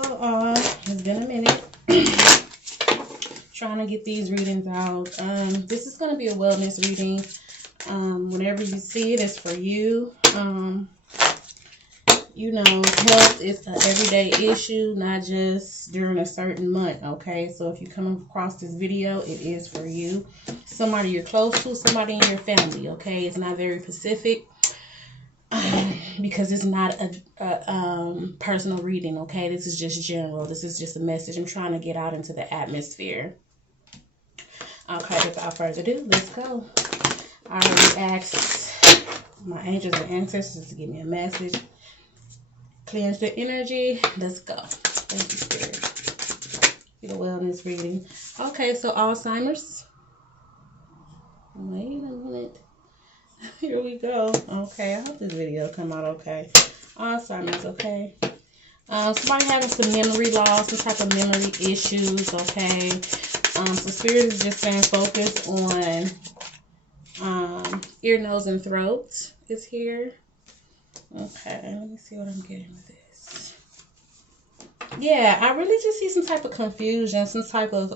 It's been a minute trying to get these readings out. This is going to be a wellness reading. Whenever you see it, it's for you. You know, health is an everyday issue, not just during a certain month, okay? So if you come across this video, it is for you. Somebody you're close to, somebody in your family, okay? It's not very specific because it's not a personal reading, okay? This is just general. This is just a message I'm trying to get out into the atmosphere. Okay, without further ado, let's go. I already asked my angels and ancestors to give me a message. Cleanse the energy. Let's go. Thank you, Spirit. Get a wellness reading. Okay, so Alzheimer's. Wait a minute. Here we go. Okay, I hope this video come out okay. Alzheimer's, okay. Somebody having some memory loss, some type of memory issues, okay. So Spirit is just saying focus on ear, nose, and throat is here. Okay, let me see what I'm getting with this. Yeah, I really just see some type of confusion, some type of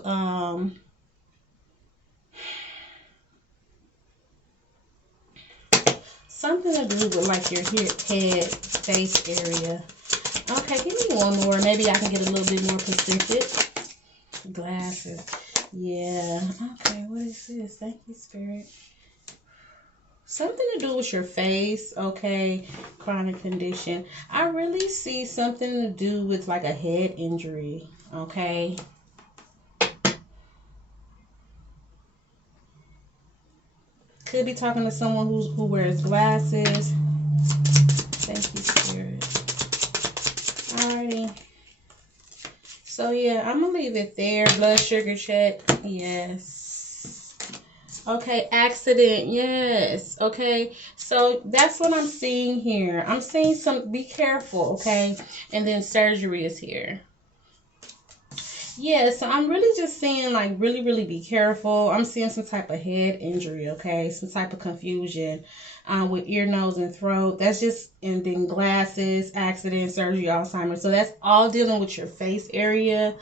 something to do with like your head, face area. Okay, give me one more. Maybe I can get a little bit more specific. Glasses. Yeah. Okay, what is this? Thank you, Spirit. Something to do with your face, okay, chronic condition. I really see something to do with like a head injury, okay. Could be talking to someone who wears glasses. Thank you, Spirit. Alrighty. So yeah, I'm gonna leave it there. Blood sugar check, yes. Okay, accident, yes. Okay, so that's what I'm seeing here. I'm seeing some, be careful, okay? And then surgery is here. Yeah, so I'm really just seeing like really be careful. I'm seeing some type of head injury, okay? Some type of confusion with ear, nose, and throat. That's just, and then glasses, accident, surgery, Alzheimer's. So that's all dealing with your face area.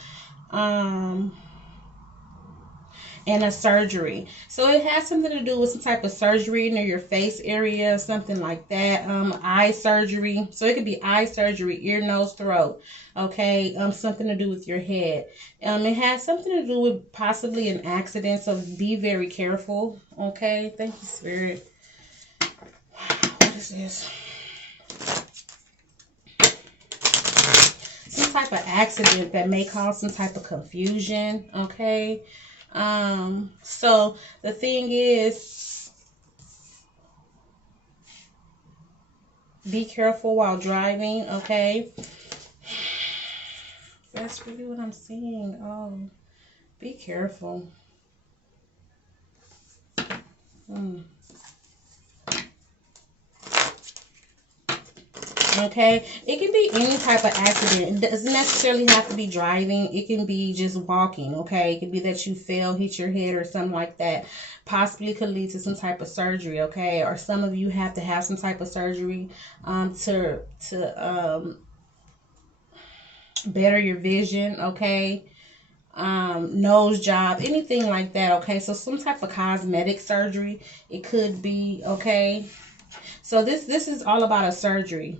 And a surgery. So it has something to do with some type of surgery near your face area, something like that. Eye surgery. So it could be eye surgery, ear, nose, throat. Okay. Something to do with your head. It has something to do with possibly an accident. So be very careful. Okay. Thank you, Spirit. What is this? Some type of accident that may cause some type of confusion. Okay. So the thing is, be careful while driving, okay? That's really what I'm seeing. Oh, be careful. Okay, it can be any type of accident. It doesn't necessarily have to be driving. It can be just walking, okay? It can be that you fell, hit your head or something like that. Possibly could lead to some type of surgery, okay? Or some of you have to have some type of surgery to better your vision, okay? Nose job, anything like that, okay? So some type of cosmetic surgery, it could be, okay? So this is all about a surgery.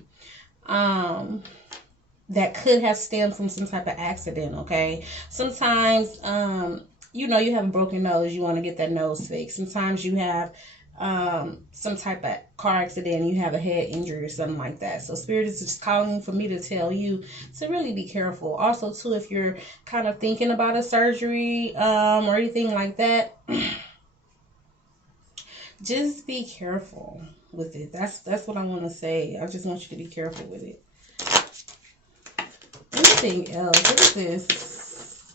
That could have stemmed from some type of accident, okay? Sometimes, you know, you have a broken nose, you want to get that nose fixed. Sometimes you have some type of car accident, you have a head injury or something like that. So Spirit is just calling for me to tell you to really be careful. Also, too, if you're kind of thinking about a surgery or anything like that, just be careful with it. That's what I want to say. I just want you to be careful with it. Anything else? What is this?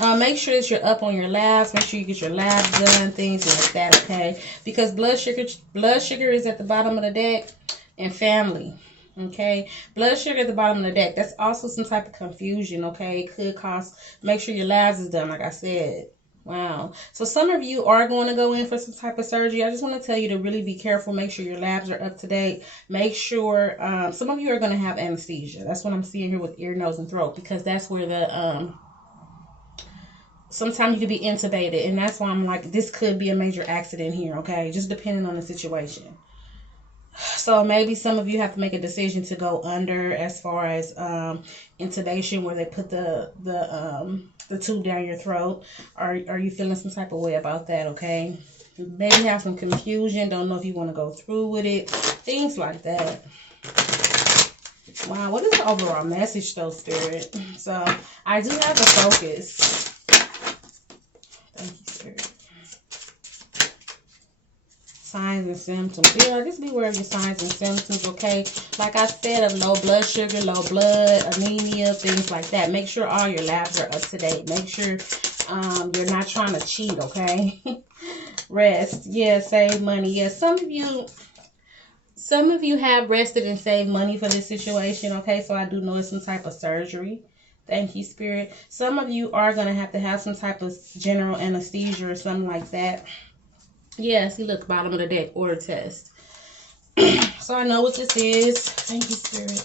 Make sure that you're up on your labs. Make sure you get your labs done, things like that, okay? Because blood sugar is at the bottom of the deck, and family, okay? Blood sugar at the bottom of the deck. That's also some type of confusion, okay? It could cause. Make sure your labs is done, like I said. Wow. So some of you are going to go in for some type of surgery. I just want to tell you to really be careful. Make sure your labs are up to date. Make sure some of you are going to have anesthesia. That's what I'm seeing here with ear, nose, and throat, because that's where the sometimes you could be intubated, and that's why I'm like, this could be a major accident here, okay? Just depending on the situation. So maybe some of you have to make a decision to go under, as far as intubation, where they put the tube down your throat. Are you feeling some type of way about that, okay? Maybe have some confusion, don't know if you want to go through with it, things like that. Wow, what is the overall message though, Spirit? So I do have a focus. Thank you, Spirit. Signs and symptoms. Yeah, just beware of your signs and symptoms, okay? Like I said, of low blood sugar, low blood, anemia, things like that. Make sure all your labs are up to date. Make sure you're not trying to cheat, okay? Rest. Yeah, save money. Yeah, some of you have rested and saved money for this situation, okay? So I do know it's some type of surgery. Thank you, Spirit. Some of you are going to have some type of general anesthesia or something like that. Yeah, see, look, bottom of the deck, order test. So I know what this is. Thank you, Spirit.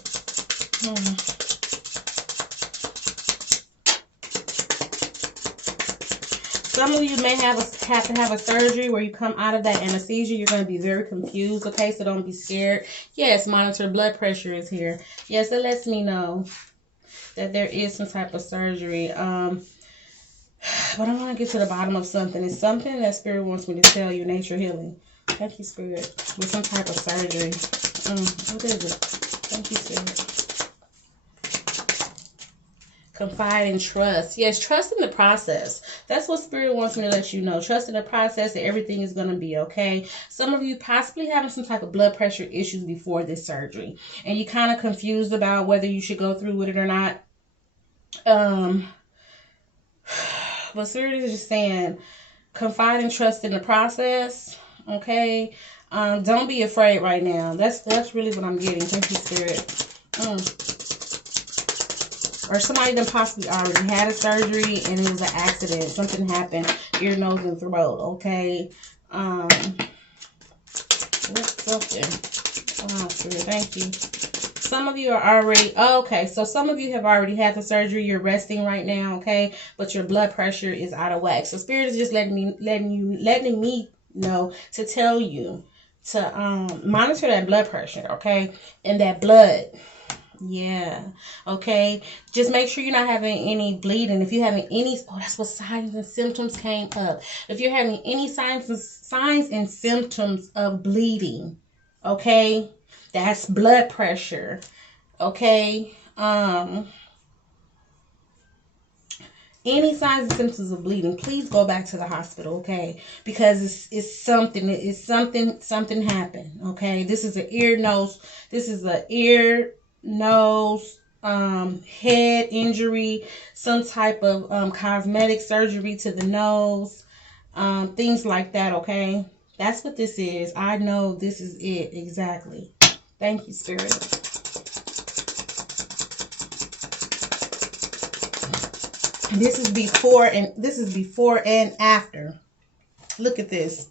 Some of you may have to have a surgery where you come out of that anesthesia. You're going to be very confused, okay? So don't be scared. Yes, monitor blood pressure is here. Yes, it lets me know that there is some type of surgery. But I want to get to the bottom of something. It's something that Spirit wants me to tell you. Nature healing. Thank you, Spirit. With some type of surgery. What is it? Thank you, Spirit. Confide and trust. Yes, trust in the process. That's what Spirit wants me to let you know. Trust in the process that everything is going to be okay. Some of you possibly having some type of blood pressure issues before this surgery. And you're kind of confused about whether you should go through with it or not. But Spirit is just saying, confide and trust in the process, okay? Don't be afraid right now. That's really what I'm getting. Thank you, Spirit. Or somebody that possibly already had a surgery and it was an accident. Something happened. Ear, nose, and throat, okay? What's something? Oh, Spirit, thank you. Some of you are already, okay, so some of you have already had the surgery. You're resting right now, okay? But your blood pressure is out of whack. So Spirit is just letting me know to tell you to monitor that blood pressure, okay? And that blood. Yeah, okay? Just make sure you're not having any bleeding. If you're having any, that's what signs and symptoms came up. If you're having any signs and symptoms of bleeding, okay? That's blood pressure, okay? Any signs and symptoms of bleeding, please go back to the hospital, okay? Because something happened, okay? This is an ear, nose, head injury, some type of cosmetic surgery to the nose, things like that, okay? That's what this is. I know this is it exactly. Thank you, Spirit. This is before and after. Look at this.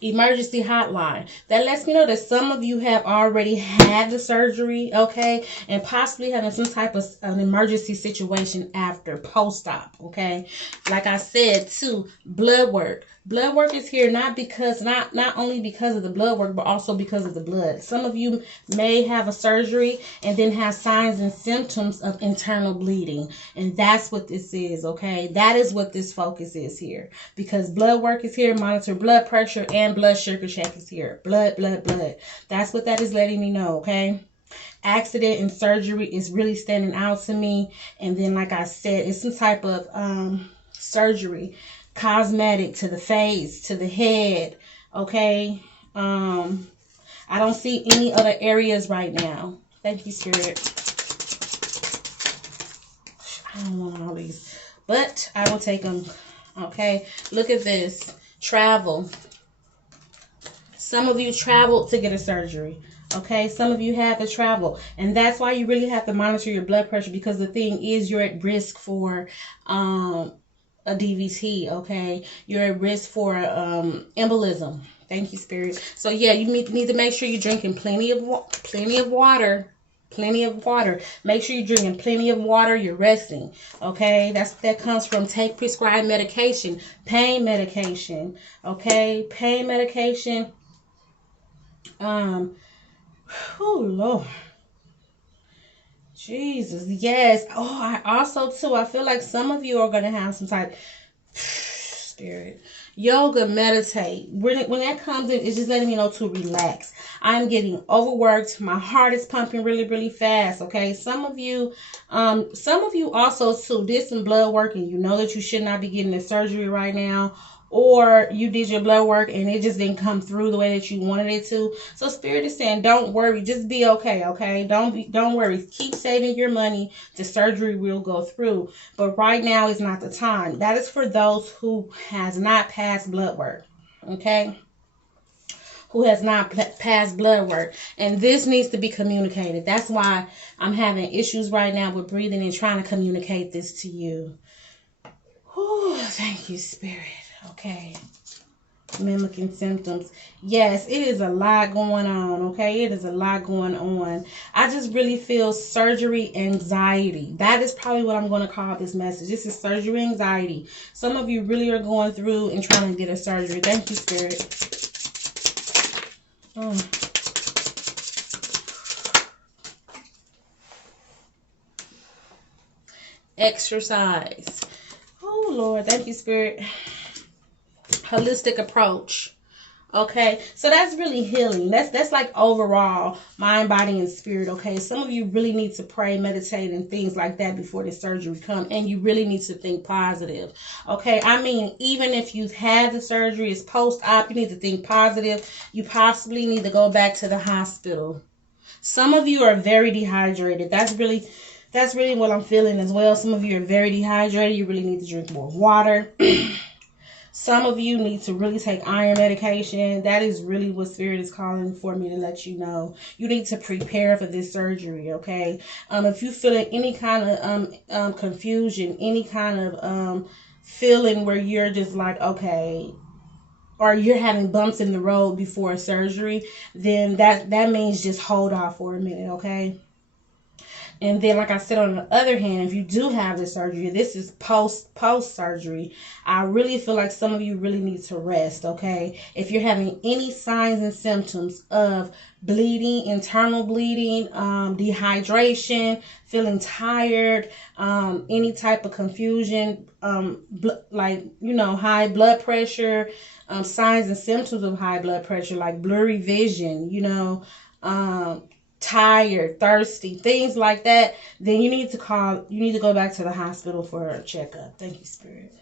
Emergency hotline. That lets me know that some of you have already had the surgery, okay, and possibly having some type of an emergency situation after, post-op, okay. Like I said too, blood work. Blood work is here not only because of the blood work, but also because of the blood. Some of you may have a surgery and then have signs and symptoms of internal bleeding. And that's what this is, okay? That is what this focus is here. Because blood work is here, monitor blood pressure, and blood sugar check is here. Blood. That's what that is letting me know, okay? Accident and surgery is really standing out to me. And then, like I said, it's some type of surgery. Cosmetic to the face, to the head, okay? I don't see any other areas right now. Thank you, Spirit. I don't want all these, but I will take them, okay? Look at this. Travel. Some of you traveled to get a surgery, okay? Some of you had to travel, and that's why you really have to monitor your blood pressure, because the thing is, you're at risk for a DVT, okay? You're at risk for embolism. Thank you, Spirit. So yeah, you need to make sure you're drinking plenty of water. Plenty of water. Make sure you're drinking plenty of water. You're resting, okay? That comes from take prescribed medication, pain medication, okay? Pain medication. Oh Lord. Jesus, yes. Oh, I also too, I feel like some of you are going to have some type Spirit. Yoga, meditate. When that comes in, it's just letting me know to relax. I'm getting overworked. My heart is pumping really, really fast. Okay. Some of you also too did some blood work and you know that you should not be getting the surgery right now. Or you did your blood work and it just didn't come through the way that you wanted it to. So Spirit is saying, don't worry, just be okay, okay? Don't worry. Keep saving your money. The surgery will go through. But right now is not the time. That is for those who has not passed blood work, okay? Who has not passed blood work. And this needs to be communicated. That's why I'm having issues right now with breathing and trying to communicate this to you. Whew, thank you, Spirit. Okay. Mimicking symptoms. Yes, it is a lot going on. Okay. It is a lot going on. I just really feel surgery anxiety. That is probably what I'm going to call this message. This is surgery anxiety. Some of you really are going through and trying to get a surgery. Thank you, Spirit. Exercise. Oh, Lord. Thank you, Spirit. Holistic approach. Okay, so that's really healing. That's like overall mind, body, and spirit. Okay, some of you really need to pray, meditate, and things like that before the surgery comes, and you really need to think positive. Okay, I mean, even if you've had the surgery, it's post-op, you need to think positive. You possibly need to go back to the hospital. Some of you are very dehydrated. That's really what I'm feeling as well. Some of you are very dehydrated. You really need to drink more water. Some of you need to really take iron medication. That is really what Spirit is calling for me to let you know. You need to prepare for this surgery, okay? If you feel any kind of confusion, any kind of feeling where you're just like, okay, or you're having bumps in the road before a surgery, then that means just hold off for a minute, okay? And then, like I said, on the other hand, if you do have the surgery, this is post surgery. I really feel like some of you really need to rest, okay? If you're having any signs and symptoms of bleeding, internal bleeding, dehydration, feeling tired, any type of confusion, like, high blood pressure, signs and symptoms of high blood pressure, like blurry vision, tired, thirsty, things like that, then you need to go back to the hospital for a checkup. Thank you, Spirit.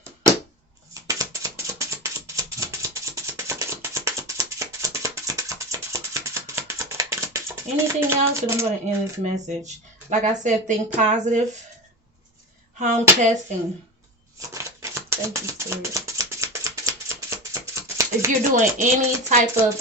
Anything else? And I'm going to end this message. Like I said, think positive. Home testing. Thank you, Spirit. If you're doing any type of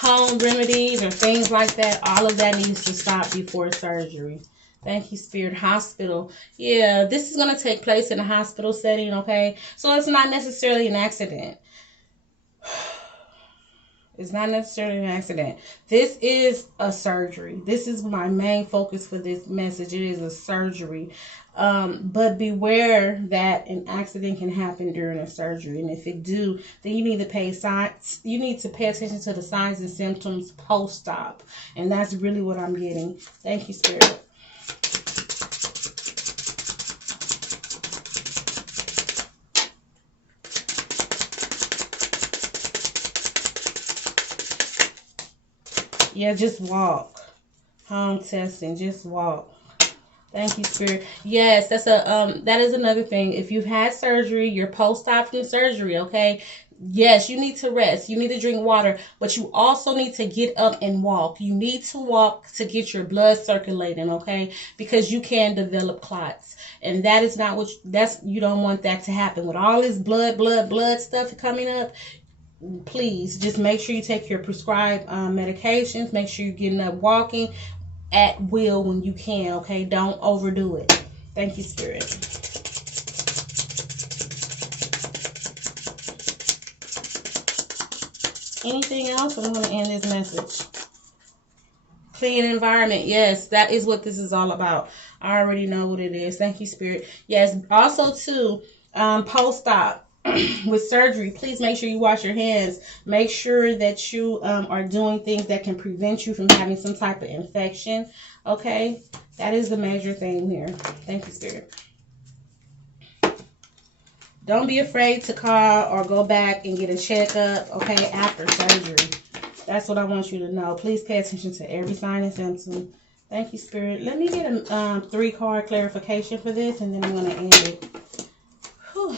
home remedies or things like that, all of that needs to stop before surgery. Thank you, Spirit. Hospital. Yeah, this is going to take place in a hospital setting, okay? So it's not necessarily an accident. It's not necessarily an accident. This is a surgery. This is my main focus for this message. It is a surgery. But beware that an accident can happen during a surgery. And if it do, then you need to pay attention to the signs and symptoms post-op. And that's really what I'm getting. Thank you, Spirit. Yeah, just walk. Home testing, just walk. Thank you, Spirit. Yes, that is another thing. If you've had surgery, you're post-op from surgery, okay? Yes, you need to rest. You need to drink water, but you also need to get up and walk. You need to walk to get your blood circulating, okay? Because you can develop clots. And that is not you don't want that to happen. With all this blood stuff coming up, please just make sure you take your prescribed medications. Make sure you're getting up walking at will when you can, okay? Don't overdo it. Thank you, Spirit. Anything else? I'm going to end this message. Clean environment. Yes, that is what this is all about. I already know what it is. Thank you, Spirit. Yes, also too, post-op with surgery, please make sure you wash your hands. Make sure that you are doing things that can prevent you from having some type of infection. Okay, that is the major thing here. Thank you, Spirit. Don't be afraid to call or go back and get a checkup, okay, after surgery. That's what I want you to know. Please pay attention to every sign and symptom. Thank you, Spirit. Let me get a 3-card clarification for this, and then I'm going to end it. Whew.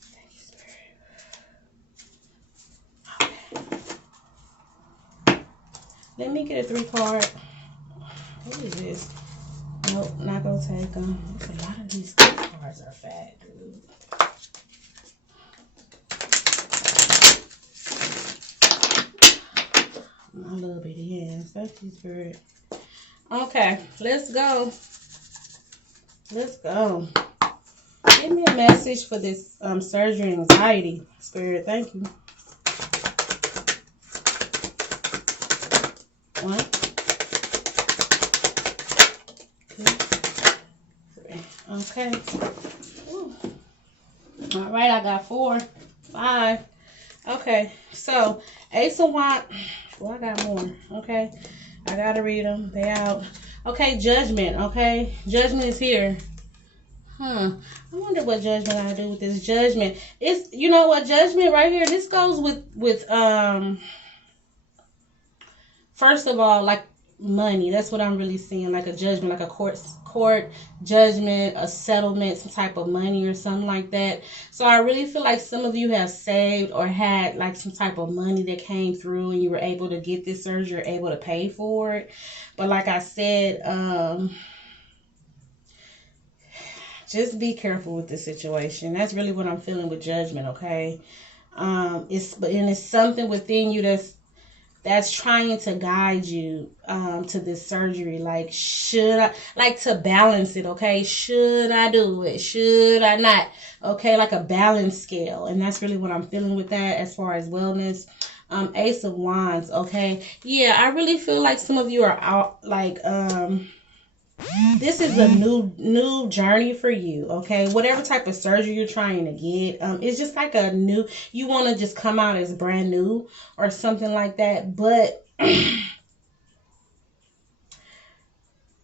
Thank you, Spirit. Okay. Let me get a 3-card. What is this? Nope, not going to take them. A lot of these cards are fat, dude. My little bitty hands. Thank you, Spirit. Okay, let's go. Let's go. Give me a message for this surgery anxiety, Spirit. Thank you. 1, 2, 3. Okay. Ooh. All right, I got 4, 5. Okay, so Ace of Wands. Well, I got more. Okay, I gotta read them. They out. Okay, Judgment. Okay, Judgment is here. I wonder what Judgment I do with this Judgment. It's, you know what, Judgment right here. This goes with first of all, like money. That's what I'm really seeing, like a judgment, like a court judgment, a settlement, some type of money or something like that. So I really feel like some of you have saved or had like some type of money that came through and you were able to get this surgery, you're able to pay for it. But like I said, just be careful with this situation. That's really what I'm feeling with Judgment, okay? It's something within you that's trying to guide you to this surgery. Like, should I, like, to balance it, okay? Should I do it? Should I not? Okay, like a balance scale. And that's really what I'm feeling with that as far as wellness. Ace of Wands, okay? Yeah, I really feel like some of you are out, like, this is a new journey for you, okay? Whatever type of surgery you're trying to get, it's just like a new, you want to just come out as brand new or something like that. But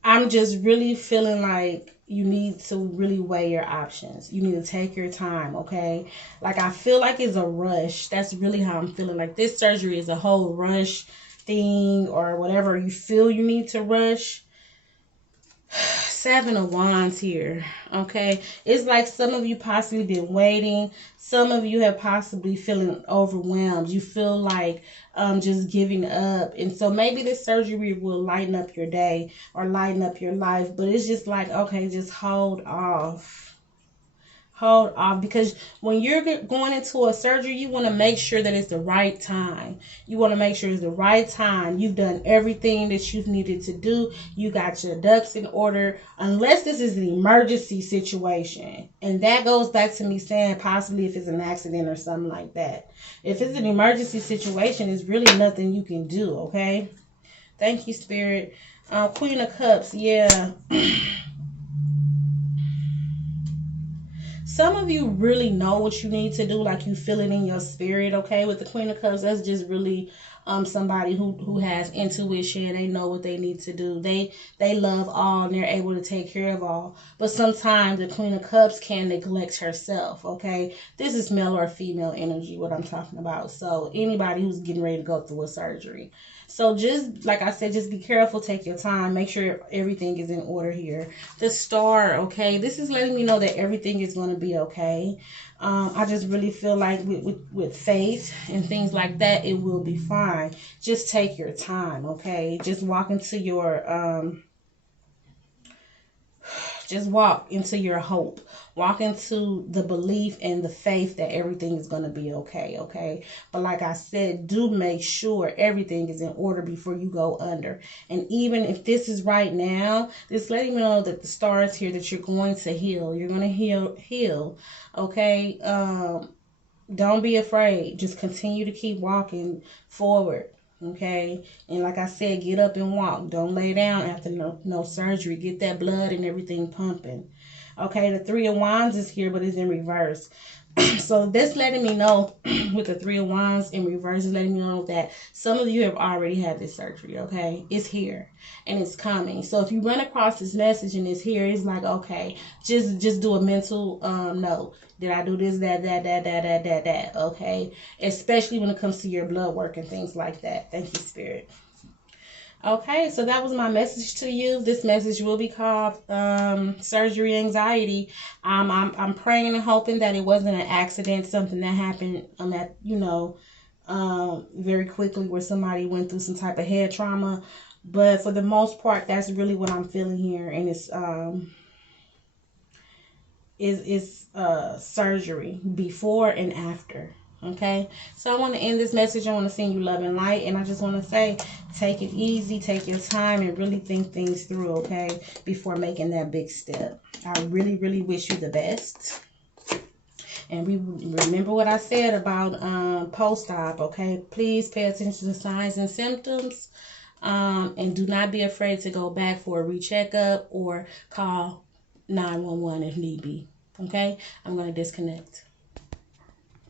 I'm just really feeling like you need to really weigh your options. You need to take your time, okay? Like, I feel like it's a rush. That's really how I'm feeling. Like, this surgery is a whole rush thing, or whatever you feel you need to rush. 7 of Wands here, okay? It's like some of you possibly been waiting. Some of you have possibly feeling overwhelmed. You feel like just giving up. And so maybe this surgery will lighten up your day or lighten up your life. But it's just like, okay, just hold off. Hold off, because when you're going into a surgery, you want to make sure that it's the right time. You want to make sure it's the right time. You've done everything that you've needed to do. You got your ducks in order, unless this is an emergency situation. And that goes back to me saying possibly if it's an accident or something like that. If it's an emergency situation, it's really nothing you can do, okay? Thank you, Spirit. Queen of Cups, yeah. Some of you really know what you need to do, like you feel it in your spirit, okay? With the Queen of Cups, that's just really somebody who has intuition. They know what they need to do. They love all and they're able to take care of all. But sometimes the Queen of Cups can neglect herself, okay? This is male or female energy, what I'm talking about. So anybody who's getting ready to go through a surgery. So just, like I said, just be careful. Take your time. Make sure everything is in order here. The Star, okay? This is letting me know that everything is going to be okay. I just really feel like with faith and things like that, it will be fine. Just take your time, okay? Just walk into your... Just walk into your hope. Walk into the belief and the faith that everything is going to be okay, okay? But like I said, do make sure everything is in order before you go under. And even if this is right now, it's letting me know that the Star is here, that you're going to heal. You're going to heal, okay? Don't be afraid. Just continue to keep walking forward. Okay. And like I said, get up and walk. Don't lay down after no surgery. Get that blood and everything pumping. Okay. The Three of Wands is here, but it's in reverse. So that's letting me know with the Three of Wands in reverse is letting me know that some of you have already had this surgery. Okay. It's here and it's coming. So if you run across this message and it's here, it's like, okay, just do a mental note. Did I do this, that? Okay. Especially when it comes to your blood work and things like that. Thank you, Spirit. Okay, so that was my message to you. This message will be called surgery anxiety. I'm praying and hoping that it wasn't an accident, something that happened that, very quickly where somebody went through some type of head trauma. But for the most part, that's really what I'm feeling here, and it's surgery before and after. Okay, so I want to end this message. I want to send you love and light, and I just want to say, take it easy, take your time, and really think things through, okay, before making that big step. I really, really wish you the best. And remember what I said about post-op, okay? Please pay attention to signs and symptoms, and do not be afraid to go back for a recheck-up or call 911 if need be, okay? I'm going to disconnect.